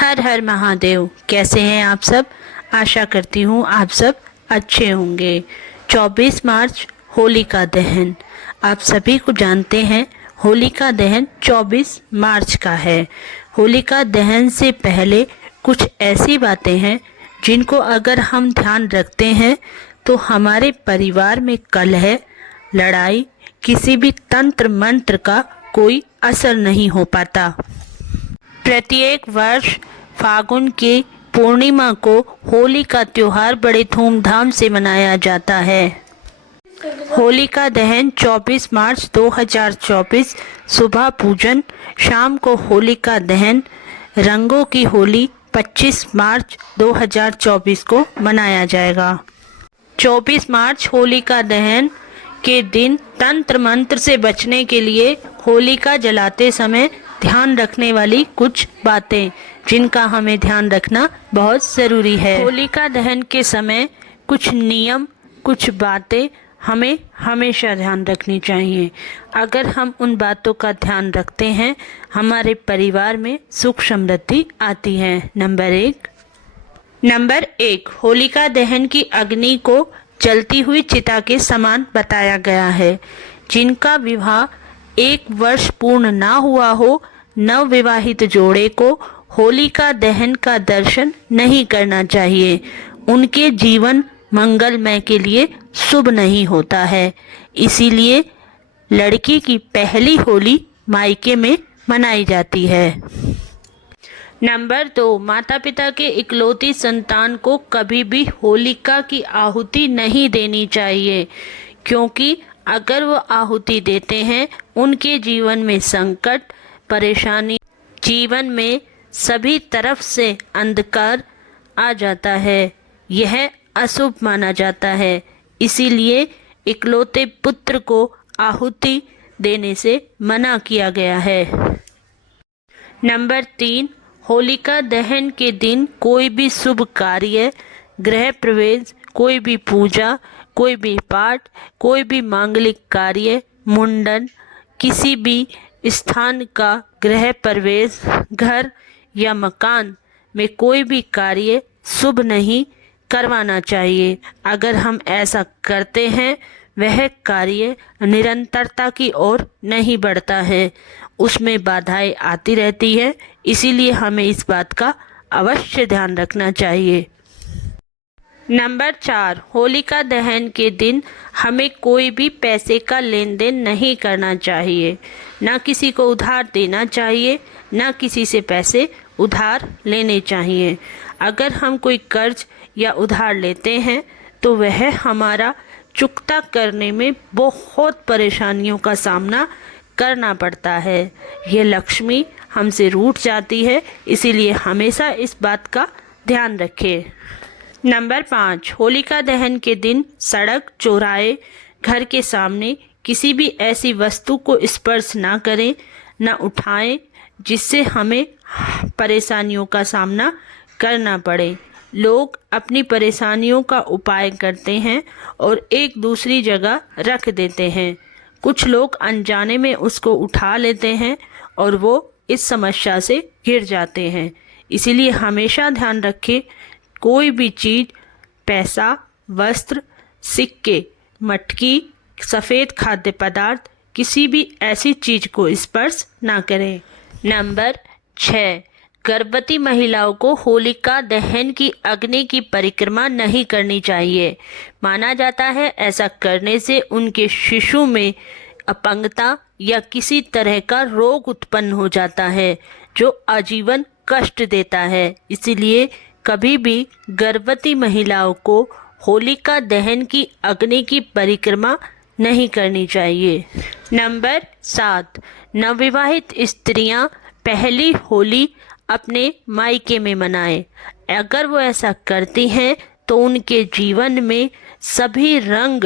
हर हर महादेव। कैसे हैं आप सब? आशा करती हूँ आप सब अच्छे होंगे। 24 मार्च होलिका दहन। आप सभी को जानते हैं होलिका दहन 24 मार्च का है। होलिका दहन से पहले कुछ ऐसी बातें हैं जिनको अगर हम ध्यान रखते हैं तो हमारे परिवार में कलह, लड़ाई, किसी भी तंत्र मंत्र का कोई असर नहीं हो पाता। प्रत्येक वर्ष फागुन की पूर्णिमा को होली का त्योहार बड़े धूमधाम से मनाया जाता है। होलिका दहन 24 मार्च 2024 सुबह पूजन, शाम को होलिका दहन। रंगों की होली 25 मार्च 2024 को मनाया जाएगा। 24 मार्च होलिका दहन के दिन तंत्र मंत्र से बचने के लिए होलिका जलाते समय ध्यान रखने वाली कुछ बातें जिनका हमें ध्यान रखना बहुत ज़रूरी है। होलिका दहन के समय कुछ नियम, कुछ बातें हमें हमेशा ध्यान रखनी चाहिए। अगर हम उन बातों का ध्यान रखते हैं हमारे परिवार में सुख समृद्धि आती है। नंबर एक, होलिका दहन की अग्नि को जलती हुई चिता के समान बताया गया है। जिनका विवाह 1 वर्ष पूर्ण ना हुआ हो, नवविवाहित जोड़े को होलिका दहन का दर्शन नहीं करना चाहिए। उनके जीवन मंगलमय के लिए शुभ नहीं होता है। इसीलिए लड़की की पहली होली मायके में मनाई जाती है। नंबर 2, माता पिता के इकलौती संतान को कभी भी होलिका की आहुति नहीं देनी चाहिए, क्योंकि अगर वो आहुति देते हैं उनके जीवन में संकट, परेशानी, जीवन में सभी तरफ से अंधकार आ जाता है। यह अशुभ माना जाता है। इसीलिए इकलौते पुत्र को आहुति देने से मना किया गया है। नंबर 3, होलिका दहन के दिन कोई भी शुभ कार्य, गृह प्रवेश, कोई भी पूजा, कोई भी पाठ, कोई भी मांगलिक कार्य, मुंडन, किसी भी स्थान का गृह प्रवेश, घर या मकान में कोई भी कार्य शुभ नहीं करवाना चाहिए। अगर हम ऐसा करते हैं वह कार्य निरंतरता की ओर नहीं बढ़ता है, उसमें बाधाएं आती रहती है। इसीलिए हमें इस बात का अवश्य ध्यान रखना चाहिए। नंबर 4, होलिका दहन के दिन हमें कोई भी पैसे का लेन देन नहीं करना चाहिए। ना किसी को उधार देना चाहिए, ना किसी से पैसे उधार लेने चाहिए। अगर हम कोई कर्ज या उधार लेते हैं तो वह हमारा चुकता करने में बहुत परेशानियों का सामना करना पड़ता है। ये लक्ष्मी हमसे रूठ जाती है, इसीलिए हमेशा इस बात का ध्यान रखें। नंबर 5, होलिका दहन के दिन सड़क, चौराहे, घर के सामने किसी भी ऐसी वस्तु को स्पर्श ना करें, ना उठाएं जिससे हमें परेशानियों का सामना करना पड़े। लोग अपनी परेशानियों का उपाय करते हैं और एक दूसरी जगह रख देते हैं। कुछ लोग अनजाने में उसको उठा लेते हैं और वो इस समस्या से घिर जाते हैं। इसीलिए हमेशा ध्यान रखें, कोई भी चीज़, पैसा, वस्त्र, सिक्के, मटकी, सफ़ेद खाद्य पदार्थ, किसी भी ऐसी चीज़ को स्पर्श ना करें। नंबर 6, गर्भवती महिलाओं को होलिका दहन की अग्नि की परिक्रमा नहीं करनी चाहिए। माना जाता है ऐसा करने से उनके शिशु में अपंगता या किसी तरह का रोग उत्पन्न हो जाता है जो आजीवन कष्ट देता है। इसीलिए कभी भी गर्भवती महिलाओं को होलिका दहन की अग्नि की परिक्रमा नहीं करनी चाहिए। नंबर 7, नवविवाहित स्त्रियां पहली होली अपने मायके में मनाएं। अगर वो ऐसा करती हैं तो उनके जीवन में सभी रंग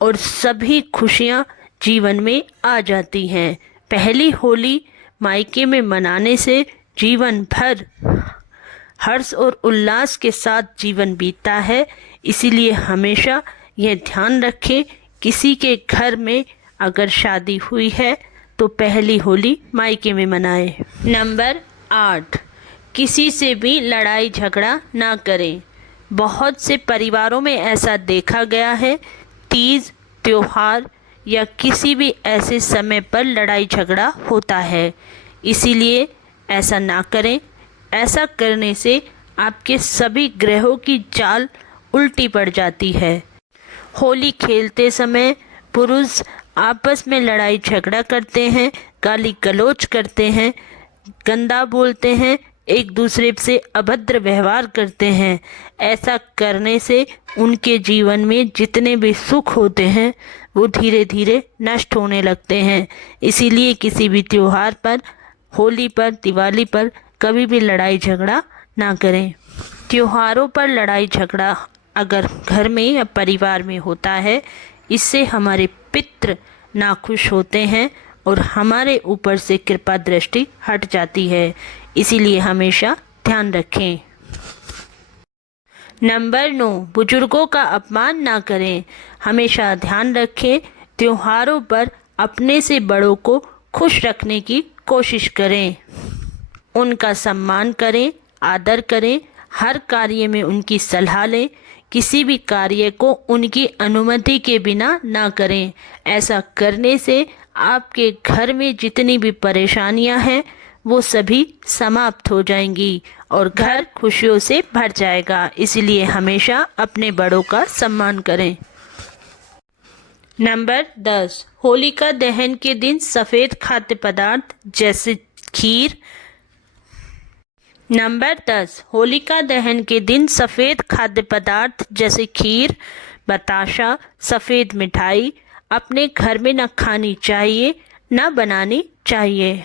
और सभी खुशियां जीवन में आ जाती हैं। पहली होली मायके में मनाने से जीवन भर हर्ष और उल्लास के साथ जीवन बीतता है। इसीलिए हमेशा यह ध्यान रखें, किसी के घर में अगर शादी हुई है तो पहली होली मायके में मनाएं। नंबर 8, किसी से भी लड़ाई झगड़ा ना करें। बहुत से परिवारों में ऐसा देखा गया है, तीज, त्योहार या किसी भी ऐसे समय पर लड़ाई झगड़ा होता है। इसीलिए ऐसा ना करें। ऐसा करने से आपके सभी ग्रहों की चाल उल्टी पड़ जाती है। होली खेलते समय पुरुष आपस में लड़ाई झगड़ा करते हैं, गाली गलौज करते हैं, गंदा बोलते हैं, एक दूसरे से अभद्र व्यवहार करते हैं। ऐसा करने से उनके जीवन में जितने भी सुख होते हैं वो धीरे धीरे नष्ट होने लगते हैं। इसीलिए किसी भी त्योहार पर, होली पर, दिवाली पर कभी भी लड़ाई झगड़ा ना करें। त्योहारों पर लड़ाई झगड़ा अगर घर में या परिवार में होता है, इससे हमारे पितृ नाखुश होते हैं और हमारे ऊपर से कृपा दृष्टि हट जाती है। इसीलिए हमेशा ध्यान रखें। नंबर 9, बुजुर्गों का अपमान ना करें। हमेशा ध्यान रखें, त्योहारों पर अपने से बड़ों को खुश रखने की कोशिश करें। उनका सम्मान करें, आदर करें, हर कार्य में उनकी सलाह लें। किसी भी कार्य को उनकी अनुमति के बिना ना करें। ऐसा करने से आपके घर में जितनी भी परेशानियां हैं वो सभी समाप्त हो जाएंगी और घर खुशियों से भर जाएगा। इसलिए हमेशा अपने बड़ों का सम्मान करें। नंबर 10, होलिका दहन के दिन सफ़ेद खाद्य पदार्थ जैसे खीर। नंबर 10, होलिका दहन के दिन सफ़ेद खाद्य पदार्थ जैसे खीर, बताशा, सफ़ेद मिठाई अपने घर में न खानी चाहिए, न बनानी चाहिए।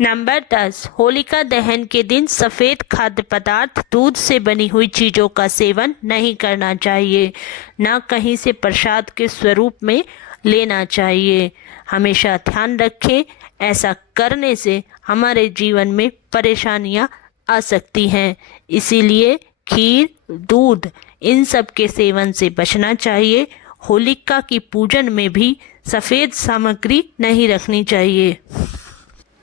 नंबर 10, होलिका दहन के दिन सफ़ेद खाद्य पदार्थ, दूध से बनी हुई चीज़ों का सेवन नहीं करना चाहिए, न कहीं से प्रसाद के स्वरूप में लेना चाहिए। हमेशा ध्यान रखें, ऐसा करने से हमारे जीवन में परेशानियां आ सकती हैं। इसीलिए खीर, दूध इन सब के सेवन से बचना चाहिए। होलिका की पूजन में भी सफ़ेद सामग्री नहीं रखनी चाहिए।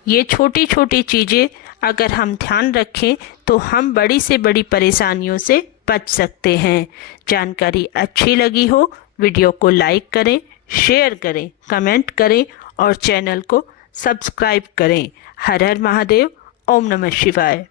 ये छोटी छोटी चीज़ें अगर हम ध्यान रखें तो हम बड़ी से बड़ी परेशानियों से बच सकते हैं। जानकारी अच्छी लगी हो, वीडियो को लाइक करें, शेयर करें, कमेंट करें और चैनल को सब्सक्राइब करें। हर हर महादेव। ओम नमः शिवाय।